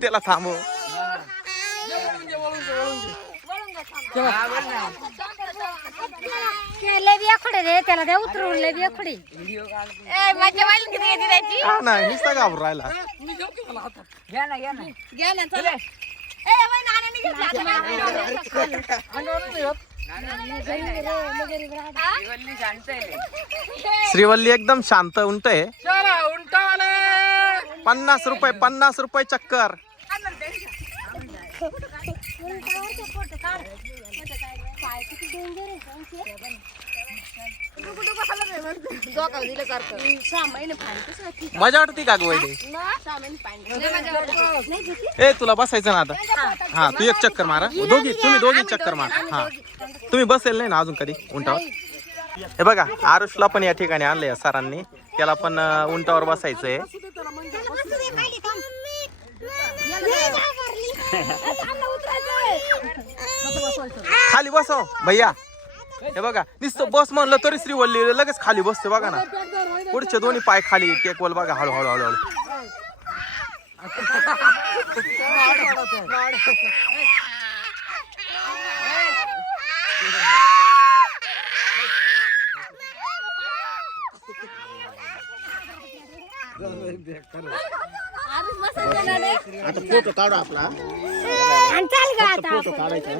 त्याला थांबव. त्याला द्या उतरवून लेबिया खुडे माझ्या वाईन किती घेते त्याची? हा ना नुसता घाबरून राहिला. घ्या ना घ्या ना घ्या ना चला. ए बाई नाण्याने घेतला वल्ली शांत आहे श्रीवल्ली एकदम शांत उंट आहे. पन्नास रुपये पन्नास रुपये चक्कर. मजा वाटते का गोयडे ए तुला बसायचं ना आता. हा तू एक चक्कर मारा दोघी तुम्ही दोघी चक्कर मारा हा. तुम्ही बसेल नाही ना अजून कधी उंटावर? हे बघा आरुषला पण या ठिकाणी आणलंय सरांनी. त्याला पण उंटावर बसायचंय. खाली बसव भैया. हे बघा नुसतं बस म्हणलं तरी श्री वल्ली लगेच खाली बसते बघा ना. पुढचे दोन्ही पाय खाली टेकवल बघा हळू हळू हळू हळू आता फोटो काढू आपला. आणि चाल गा आता फोटो काढायचा.